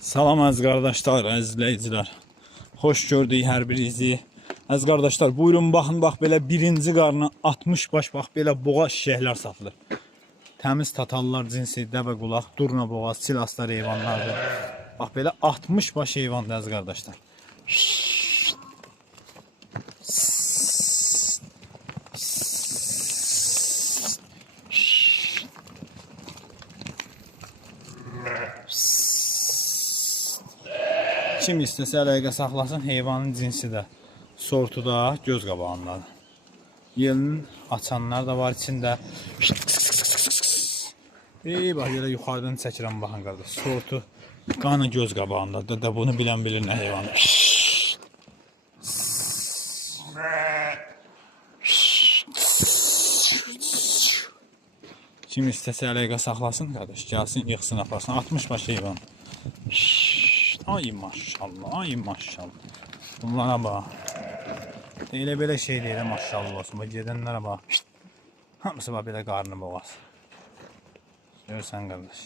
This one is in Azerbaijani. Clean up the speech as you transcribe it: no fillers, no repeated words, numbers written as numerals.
Salam əziz qardaşlar, əziz izləyicilər. Xoş gördük hər birinizi. Əziz qardaşlar, buyurun baxın, bax belə birinci qarnı 60 baş, bax belə boğaz şişəklər satılır. Təmiz tatallar cinsi, dəvə qulaq, durna boğaz, silaslar heyvanlardır. Bax belə 60 baş heyvandır əziz qardaşlar. Kim istəsə əlaqə saxlasın, heyvanın cinsi də, sortu da göz qabağındadır. Yelinin açanlar da var içində. Bax, yerə yuxarıdan çəkirəm, baxın qardaş. Sortu qanı göz qabağındadır da, bunu bilən bilir nə heyvanı. Kim istəsə əlaqə saxlasın, qardaş, gəlsin, yıxsın, aparsın. 60 baş heyvan. Ay maşallah, ay maşallah. Bunlara bax. Elə belə şey deyil, maşallah olsun. Bu gedənlərə bax. Hamısı bax belə qarnı boğaz. Görsən qardaş.